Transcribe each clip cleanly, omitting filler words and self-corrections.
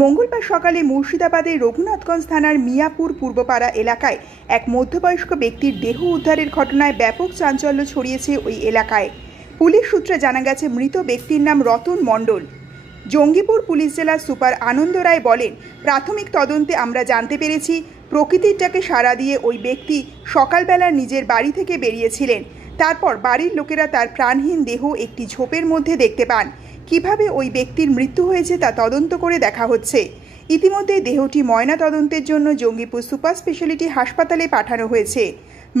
মঙ্গলবার সকালে মুর্শিদাবাদের রঘুনাথগঞ্জ থানার মিয়াপুর পূর্বপাড়া এলাকায় এক মধ্যবয়স্ক ব্যক্তির দেহ উদ্ধারের ঘটনায় ব্যাপক চাঞ্চল্য ছড়িয়েছে ওই এলাকায়। পুলিশ সূত্রে জানা গেছে, মৃত ব্যক্তির নাম রতন মণ্ডল। জঙ্গিপুর পুলিশ জেলার সুপার আনন্দ রায় বলেন, প্রাথমিক তদন্তে আমরা জানতে পেরেছি প্রকৃতির ডাকে সাড়া দিয়ে ওই ব্যক্তি সকালবেলা নিজের বাড়ি থেকে বেরিয়েছিলেন। তারপর বাড়ির লোকেরা তার প্রাণহীন দেহ একটি ঝোপের মধ্যে দেখতে পান। কিভাবে ওই ব্যক্তির মৃত্যু হয়েছে তা তদন্ত করে দেখা হচ্ছে। ইতিমধ্যে দেহটি ময়না তদন্তের জন্য জঙ্গিপুর সুপার স্পেশালিটি হাসপাতালে পাঠানো হয়েছে।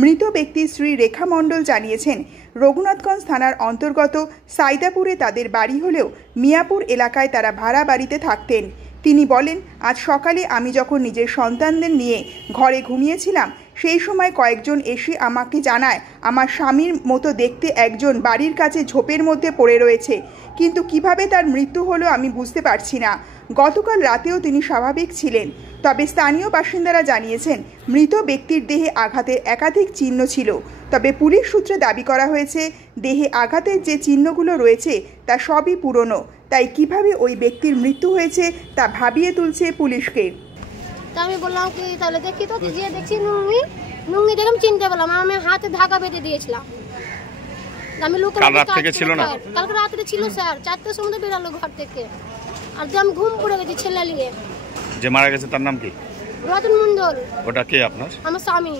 মৃত ব্যক্তির স্ত্রী রেখা মণ্ডল জানিয়েছেন, রঘুনাথগঞ্জ থানার অন্তর্গত সাইদাপুরে তাদের বাড়ি হলেও মিয়াপুর এলাকায় তারা ভাড়া বাড়িতে থাকতেন। তিনি বলেন, আজ সকালে আমি যখন নিজের সন্তানদের নিয়ে ঘরে ঘুমিয়েছিলাম, সেই সময় কয়েকজন এসে আমাকে জানায় আমার স্বামীর মতো দেখতে একজন বাড়ির কাছে ঝোপের মধ্যে পড়ে রয়েছে, কিন্তু কিভাবে তার মৃত্যু হলো আমি বুঝতে পারছি না। গতকাল রাতেও তিনি স্বাভাবিক ছিলেন। তবে স্থানীয় বাসিন্দারা জানিয়েছেন, মৃত ব্যক্তির দেহে আঘাতের একাধিক চিহ্ন ছিল। তবে পুলিশ সূত্রে দাবি করা হয়েছে, দেহে আঘাতের যে চিহ্নগুলো রয়েছে তা সবই পুরনো। তাই কিভাবে ওই ব্যক্তির মৃত্যু হয়েছে তা ভাবিয়ে তুলছে পুলিশকে। আমি বললাম কি তাহলে দেখি তো, গিয়ে দেখছি নুঙ্গি দেখে আমি চিনতে পারলাম। আমি হাতে ধাগা বেঁধে দিয়েছিলাম। আমি কাল রাত থেকে ছিল না? কালকে রাত্রে ছিল স্যার, 4টার সময় বেরালো ঘর থেকে। আর আমি ঘুম পড়ে গেছি ছেলে নিয়ে। যে মারা গেছে তার নাম কি? রতন মণ্ডল। ওটা কে আপনার? আমার স্বামী।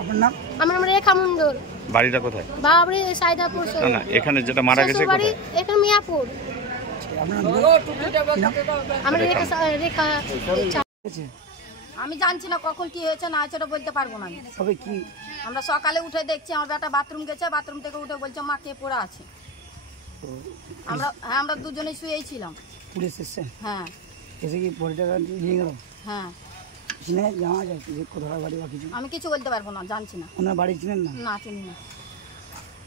আপনার নাম? আমার নাম রেখা মণ্ডল। বাড়িটা কোথায়? বাবরি সাইদাপুর। না, এখানে যেটা মারা গেছে কোথায়? এখানে মিয়াপুর। আমার রেখা। আমি জানছি না কখন কি হয়েছে না হয়েছে, বলতে পারবো না। তবে কি আমরা সকালে উঠে দেখছি আমার বেটা বাথরুম গেছে, বাথরুম থেকে উঠে বলছে মা কে পড়ে আছে। আমরা দুজনেই শুয়েই ছিলাম। পুলিশ এসেছে? হ্যাঁ। এসে কি বডিটা নিয়ে গেল? হ্যাঁ। জানা যায় যে কোথায় বাড়ি বা কিছু? আমি কিছু বলতে পারবো না, জানছি না। ওনার বাড়ি চিনেন না? না, চিনি না।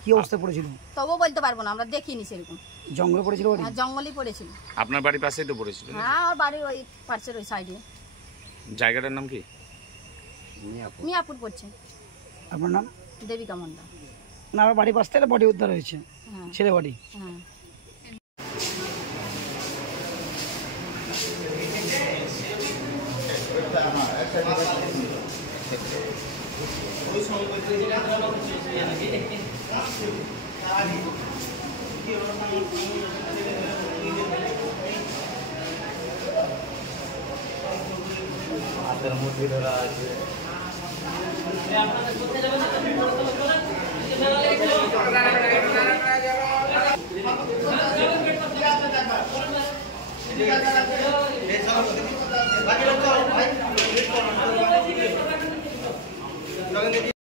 কি অবস্থা পড়েছিল তবুও বলতে পারবো না, আমরা দেখিনি সেরকম। জঙ্গলে পড়েছিল? হ্যাঁ, জঙ্গলই পড়েছিল। আপনার বাড়ির পাশেই তো পড়েছিল? হ্যাঁ, আমার বাড়ির ওই পাশের ওই সাইডে। জায়গাটার নাম কি? মিয়াপুর পড়ছে। আপনার নাম? দেবিকা মণ্ডল। না, আমার বাড়ির পাশ থেকে বডি উদ্ধার হয়েছে। হ্যাঁ, ছেলে বডি। হ্যাঁ। হাতের মধ্যে ধরা আছে।